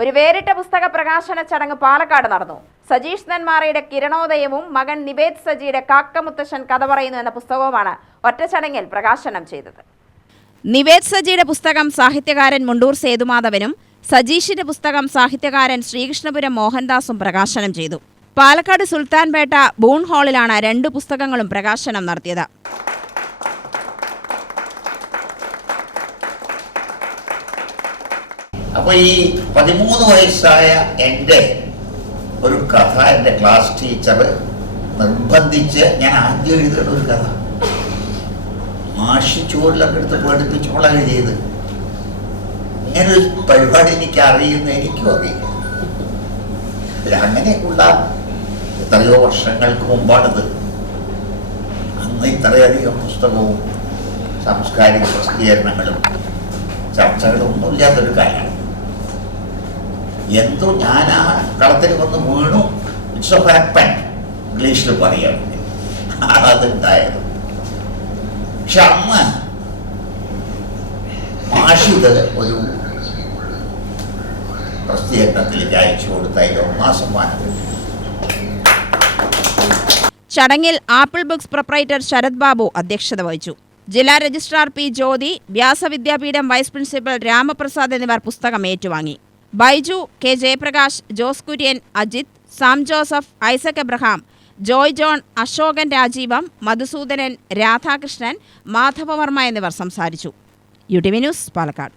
ഒരു വേറിട്ട പുസ്തക പ്രകാശന ചടങ്ങ് പാലക്കാട് നടന്നു. സജീഷ് നെന്മാറയുടെ കിരണോദയവും മകൻ നിവേദ് സജിയുടെ കാക്കമുത്തശ്ശൻ കഥ പറയുന്നു എന്ന പുസ്തകവുമാണ് ഒറ്റ ചടങ്ങിൽ പ്രകാശനം ചെയ്തത്. നിവേദ് സജിയുടെ പുസ്തകം സാഹിത്യകാരൻ മുണ്ടൂർ സേതുമാധവനും സജീഷിന്റെ പുസ്തകം സാഹിത്യകാരൻ ശ്രീകൃഷ്ണപുരം മോഹൻദാസും പ്രകാശനം ചെയ്തു. പാലക്കാട് സുൽത്താൻപേട്ട ബൂൺ ഹാളിലാണ് രണ്ട് പുസ്തകങ്ങളും പ്രകാശനം നടത്തിയത്. അപ്പോൾ ഈ 13 വയസ്സായ എൻ്റെ ഒരു കഥ എൻ്റെ ക്ലാസ് ടീച്ചർ നിർബന്ധിച്ച് ഞാൻ ആദ്യം എഴുതിയ ഒരു കഥ മാഷി ചുവടിലൊക്കെ എടുത്ത് പഠിപ്പിച്ചോളാണ് എഴുതിയത്. ഇങ്ങനൊരു പരിപാടി എനിക്ക് അറിയുന്ന എനിക്കും അറിയില്ല. അങ്ങനെയൊക്കെയുള്ള എത്രയോ വർഷങ്ങൾക്ക് മുമ്പാണിത്. അന്ന് ഇത്രയധികം പുസ്തകവും സാംസ്കാരിക പ്രസിദ്ധീകരണങ്ങളും ചർച്ചകളും ഒന്നുമില്ലാത്തൊരു കാലമാണ്. എന്തോ ഞാൻ ആ കളത്തിൽ വന്ന് വീണു. ഇറ്റ്സ് ഓഫ് ഹാപ്പൻ ഇംഗ്ലീഷിൽ പറയുകയാണെങ്കിൽ അതുണ്ടായത്. പക്ഷെ അന്ന് മാഷിത് ഒരു പ്രസിദ്ധീകരണത്തിലേക്ക് അയച്ചു കൊടുത്തതിൽ 1ാം സമ്മാനം കിട്ടി. ചടങ്ങിൽ Apple Books proprietor Sharath Babu അധ്യക്ഷത വഹിച്ചു. ജില്ലാ registrar P Jyothi, Vyasavidyapeetham vice principal Ramaprasad എന്നിവർ പുസ്തകം ഏറ്റുവാങ്ങി. ബൈജു, കെ ജയപ്രകാശ്, ജോസ് കുര്യൻ, അജിത്, സാം ജോസഫ്, ഐസക് എബ്രഹാം, ജോയ് ജോൺ, അശോകൻ രാജീവം, മധുസൂദനൻ, രാധാകൃഷ്ണൻ, മാധവവർമ്മ എന്നിവർ സംസാരിച്ചു. UTV news, Palakkad.